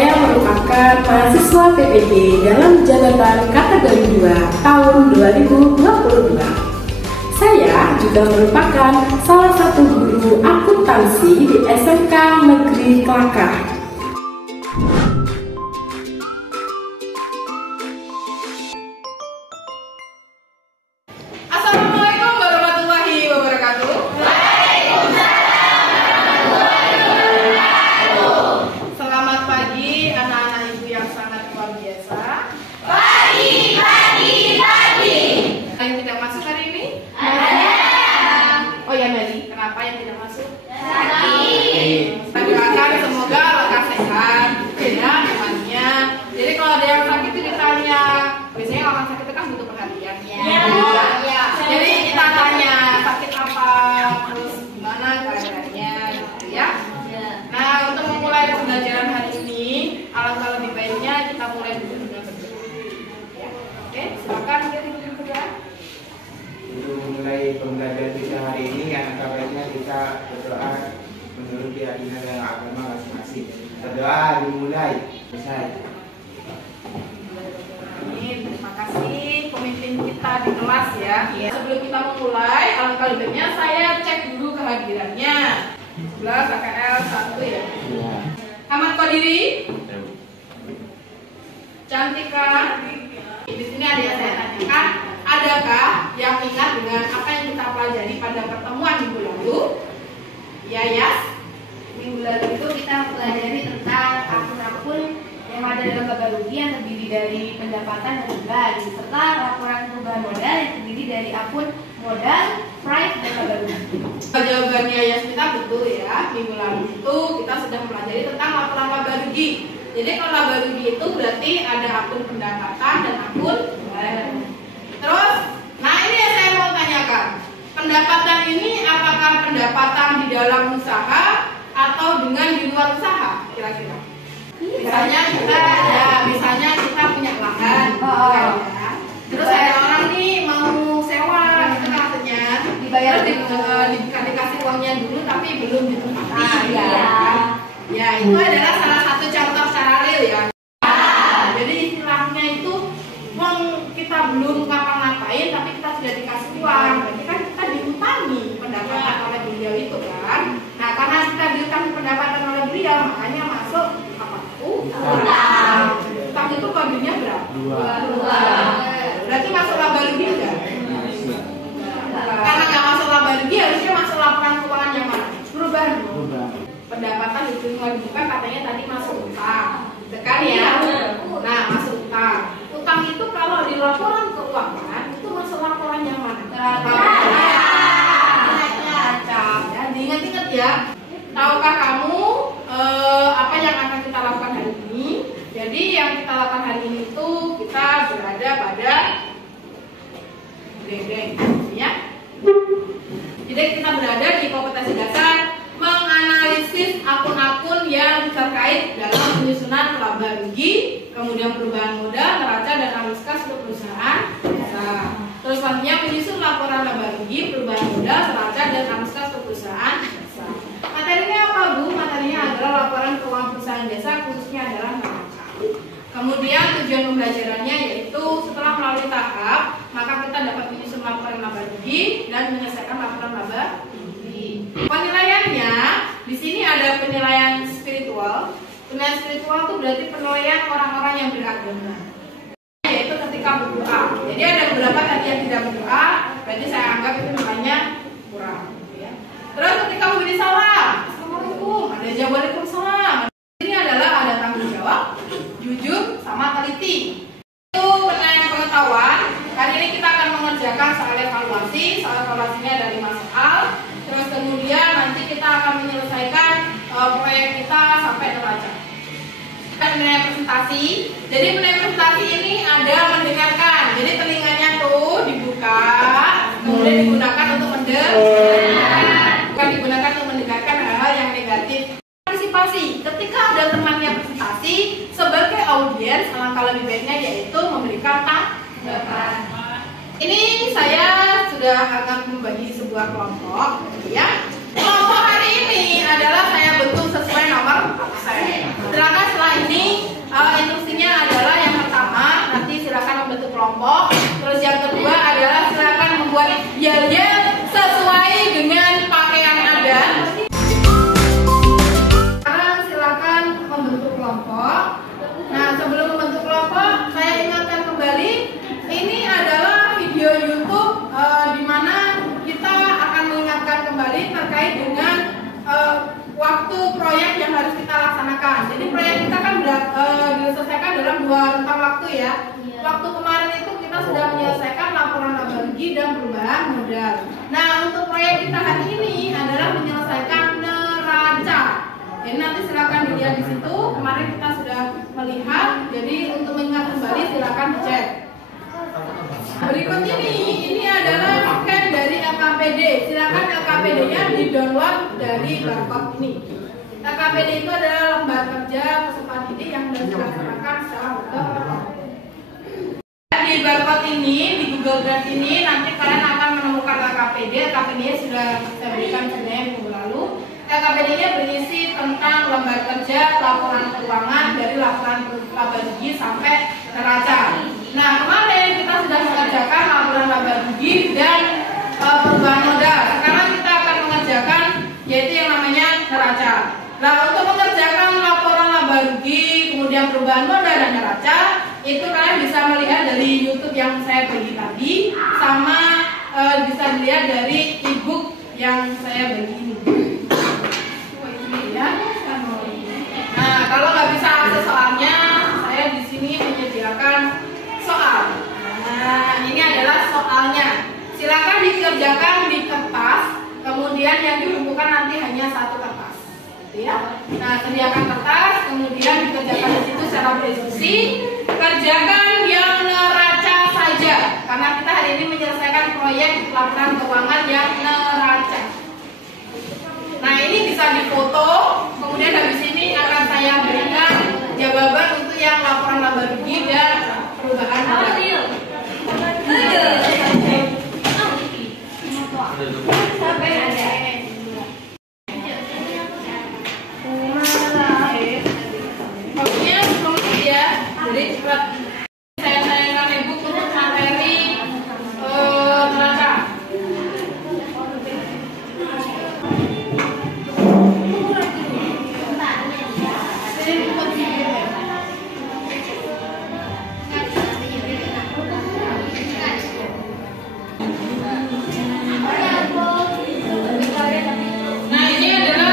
saya merupakan mahasiswa PPG dalam jabatan kategori 2 tahun 2022. Saya juga merupakan salah satu guru akuntansi di SMK Negeri Kelakah. Assalamualaikum warahmatullahi wabarakatuh. Selamat pagi anak-anak ibu yang sangat luar biasa. Pagi. Ada yang tidak masuk hari ini? Ada. Oh ya Meli, kenapa yang tidak masuk? Sakit. Kita doakan semoga lekas sehat ya temannya. Jadi kalau ada yang sakit itu ditanya. Biasanya orang sakit itu kan butuh perhatian. Ya. Jadi kita tanya sakit apa, terus gimana keadaannya, gitu ya. Nah, untuk memulai pembelajaran hari ini, alangkah lebih baiknya kita mulai dulu dengan berdoa. Ya. Oke, silakan kita berdoa. Untuk memulai pembelajaran kita hari ini, alangkah baiknya kita berdoa menurut keyakinan dan agama masing-masing. Berdoa dimulai. Selesai. Terima kasih pemimpin kita di kelas ya. Sebelum kita memulai, alangkah lebih baiknya saya cek dulu kehadirannya. 11 KKL 1 ya. Ahmad Qadiri, Cantika. Di sini ada yang saya tanyakan, adakah yang ingat dengan apa yang kita pelajari pada pertemuan minggu lalu? Ya, Yas. Minggu lalu itu kita pelajari tentang akun-akun yang ada dalam laba rugi yang terdiri dari pendapatan dan beban, serta laporan perubahan modal yang terdiri dari akun modal, price, dan laba rugi. Jawabannya Yasmita betul ya. Minggu lalu itu kita sudah mempelajari tentang laporan laba rugi. Jadi kalau laba rugi itu berarti ada akun pendapatan dan akun beban. Terus, nah ini yang saya mau tanyakan. Pendapatan ini apakah pendapatan di dalam usaha atau dengan di luar usaha kira-kira? Misalnya kita punya lahan, ya. Terus ada orang nih mau sewa, gitu maksudnya dibayar dikasih uangnya dulu tapi belum ditempati. Ya itu adalah salah satu contoh secara real ya. Jadi istilahnya itu uang kita belum ngapa-ngapain tapi kita sudah dikasih uang, berarti kan kita diutangi pendapatan oleh beliau itu kan. Nah karena kita diutangi pendapatan oleh beliau makanya masuk utang. Utang itu kodenya berapa? 2. Berarti masuk laba rugi enggak? Karena nggak masuk laba rugi harusnya masuk laporan keuangan yang mana? Perubahan. Pendapatan itu bukan katanya tadi masuk utang. Tekan ya. Nah, masuk utang. Utang itu kalau di laporan keuangan itu masuk laporan yang mana? Neraca. Ya, diingat-ingat ya. Tahukah kamu apa yang akan kita lakukan hari ini? Jadi yang kita lakukan hari ini itu kita berada pada grading, ya. Jadi kita berada di kompetensi dasar menganalisis akun-akun yang terkait dalam penyusunan laba rugi, kemudian perubahan modal, neraca dan arus kas untuk perusahaan. Terus selanjutnya menyusun laporan laba rugi, perubahan modal, neraca dan arus kas untuk perusahaan. Materinya apa Bu? Materinya adalah laporan keuangan perusahaan desa, khususnya adalah neraca. Kemudian tujuan pembelajarannya yaitu setelah melalui tahap, maka kita dapat menyusun laporan laba rugi dan menyelesaikan laporan laba rugi. Penilaiannya di sini ada penilaian spiritual. Penilaian spiritual itu berarti penilaian orang-orang yang beragama, yaitu ketika berdoa. Jadi ada beberapa tadi yang tidak berdoa, berarti saya anggap itu nilainya kurang. Terus ketika memberi salam, Assalamualaikum, ada jawab Waalaikumsalam. Ini adalah ada tanggung jawab, jujur, sama teliti. Itu penilaian pengetahuan. Kali ini kita akan mengerjakan soal evaluasi. Soal evaluasinya ada 5 soal. Terus kemudian nanti kita akan menyelesaikan proyek kita sampai neraca. Penilaian presentasi. Jadi penilaian presentasi ini ada mendengarkan. Jadi telinganya tuh dibuka, kemudian digunakan untuk mendengar. Bukan digunakan untuk mendengarkan hal-hal yang negatif. Partisipasi, ketika ada temannya presentasi sebagai audiens, alangkah lebih baiknya yaitu memberikan tanggapan. Ini saya sudah akan membagi sebuah kelompok, ya. Kelompok hari ini adalah saya bentuk sesuai nomor absen. Silakan setelah ini dua rentang waktu ya. Iya. Waktu kemarin itu kita sudah menyelesaikan laporan laba rugi dan perubahan modal. Nah, untuk proyek kita hari ini adalah menyelesaikan neraca. Jadi nanti silakan dilihat di situ. Kemarin kita sudah melihat. Jadi untuk mengingat kembali silakan dicek. Berikut ini adalah scan dari LKPD. Silakan LKPD-nya di-download dari barcode ini. LKPD itu adalah lembar kerja peserta didik yang sudah dilaksanakan secara utuh. Di barcode ini, di Google Drive ini, nanti kalian akan menemukan LKPD. LKPD-nya sudah saya berikan sebenarnya minggu lalu. LKPD-nya berisi tentang lembar kerja, laporan keuangan dari laporan laba rugi sampai neraca. Nah, kemarin kita sudah mengerjakan laporan laba rugi dan perubahan modal. Sekarang kita akan mengerjakan yaitu yang namanya neraca. Nah, untuk mengerjakan laporan laba rugi, kemudian perubahan modal dan neraca, itu kalian bisa melihat dari YouTube yang saya bagi tadi, sama bisa dilihat dari e-book yang saya bagi ini. Nah, kalau nggak bisa akses soalnya, saya di sini menyediakan soal. Nah, ini adalah soalnya. Silakan dikerjakan di kertas, kemudian yang dikumpulkan nanti hanya satu kertas. Ya. Nah, sediakan kertas, kemudian dikerjakan di situ secara presisi. Kerjakan yang neraca saja, karena kita hari ini menyelesaikan proyek laporan keuangan yang neraca. Nah, ini bisa difoto, kemudian habis ini akan saya berikan jawaban untuk yang laporan laba rugi dan perubahan modal. Pokoknya komplit ya, jadi cepat. Saya sayangkan ibu untuk materi neraca. Nah, ini adalah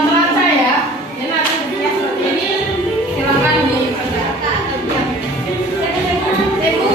neraca ya. Ini nanti bentuknya seperti ini. Silakan dikerjakan. Ibu.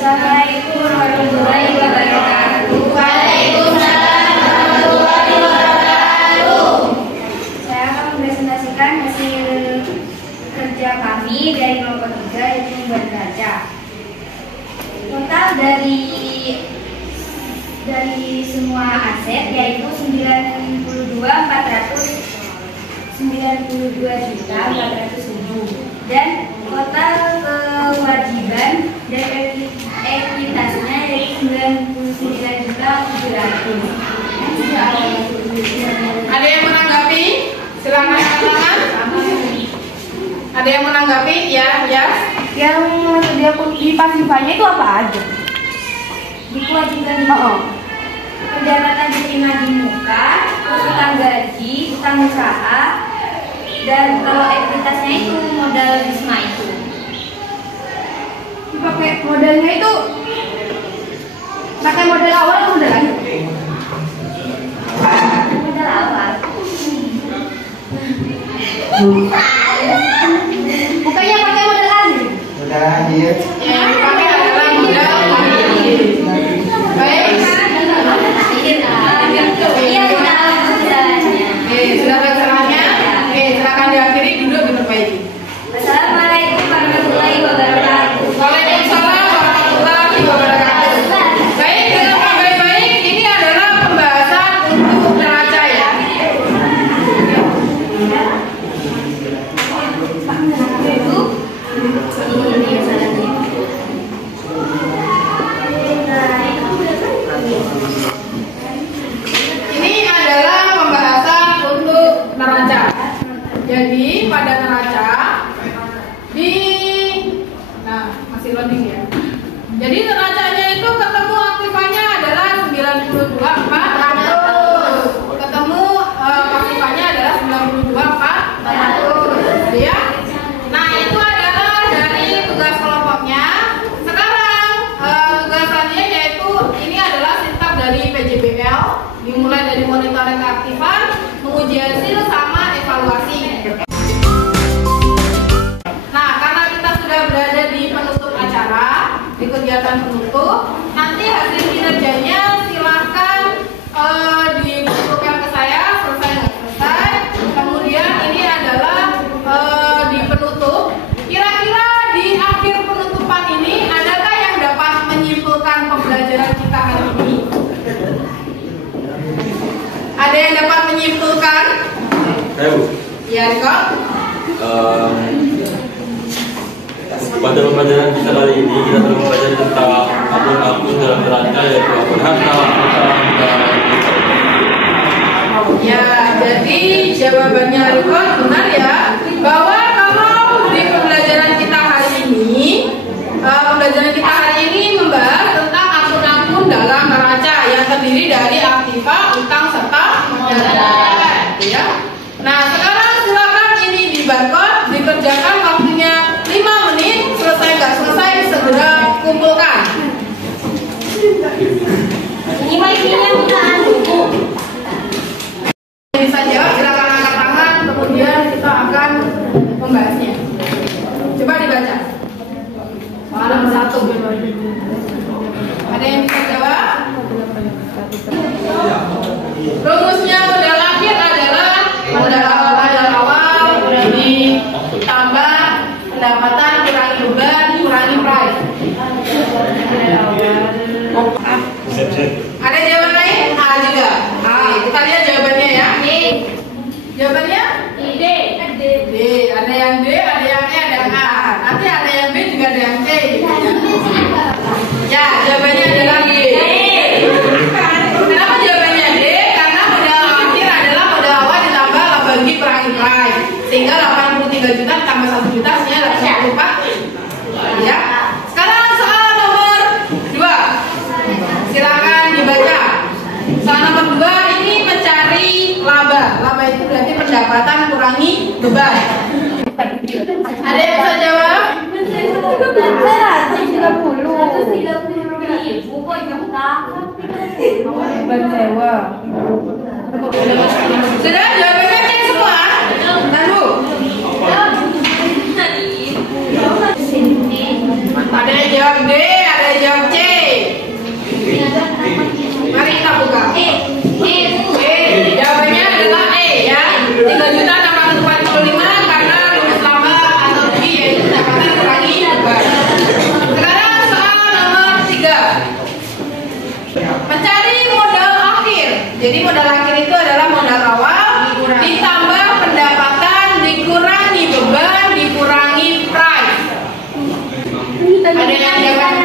Assalamualaikum warahmatullahi wabarakatuh. Waalaikumsalam warahmatullahi wabarakatuh. Saya akan mempresentasikan hasil kerja kami dari kelompok 3 yaitu membuat neraca. Total dari semua aset yaitu 92.400.000 dan total kewajiban dan ekuitasnya yaitu 99.700.000. Ada yang menanggapi? Silakan angkat tangan. Ada yang menanggapi? Ya. Yang di pasifanya itu apa aja? Di kewajiban pendapatan diterima di muka, utang gaji, utang usaha, dan kalau ekuitasnya itu modal Wisma itu. Pakai modalnya itu pakai modal awal atau modal akhir? Modal awal. Bukannya pakai modal akhir? Modal akhir. Yang dipakai adalah modal akhir. Baik. Iya, modal awalnya. Silakan salahnya. Silakan diakhiri, duduk diperbaiki. Assalamualaikum warahmatullahi wabarakatuh. Waalaikumsalam warahmatullahi wabarakatuh. Baik, dengarkan baik-baik. Ini adalah pembahasan untuk neraca ya. Ini adalah pembahasan untuk neraca. Jadi pada neraca masih loading ya. Jadi neracanya itu ketemu aktifannya adalah 92.400. Ketemu pasifanya adalah 92.400. Ya. Nah, itu adalah dari tugas kelompoknya. Sekarang tugas selanjutnya yaitu ini adalah sintap dari PJBL, dimulai dari monitoring keaktifan, menguji hasil sama evaluasi. Nah, karena kita sudah berada di penutup acara, di kegiatan penutup, nanti hasil kinerjanya silahkan dikumpulkan ke saya, selesai nggak selesai. Kemudian ini adalah di penutup. Kira-kira di akhir penutupan ini, adakah yang dapat menyimpulkan pembelajaran kita hari ini? Ada yang dapat menyimpulkan? Ya, Riko. Pada pembelajaran kita kali ini kita telah belajar tentang akun-akun dalam neraca yaitu akun harta, Ya, jadi jawabannya Riko benar ya, bahwa kalau di pembelajaran kita hari ini membahas tentang akun-akun dalam neraca yang terdiri dari aktiva, utang serta modal. Ya. Nah, sekarang silakan ini di barcode dikerjakan waktunya 5 menit, selesai nggak selesai segera kumpulkan. Ini wifi-nya bukan buku. Bisa jawab, silakan angkat tangan, kemudian kita akan membahasnya. Coba dibaca. Soal nomor 1. Ada yang bisa jawab? Rumusnya modal akhir adalah modal awal ditambah pendapatan kurangi beban kurangi price. Ada jawaban lain? A juga. Kita lihat jawabannya ya. Jawabannya? D. Ada yang D, ada yang E, ada yang A. Nanti ada yang B juga ada yang C. Ya, jawabannya adalah D. Kenapa jawabannya D? Karena modal akhir adalah modal awal ditambah laba rugi kurangi price. Sehingga 83 juta tambah 1 juta hasilnya 84. Ya. Sekarang soal nomor 2. Silakan dibaca. Soal nomor 2 ini mencari laba. Laba itu berarti pendapatan kurangi beban. Ada yang bisa jawab? 130.000 kok yang takut. Beban sewa. Sudah jawabannya cek semua? Lalu ada yang jawab D, ada yang jawab Jadi modal akhir itu adalah modal awal ditambah pendapatan dikurangi beban dikurangi price. Ada yang dapat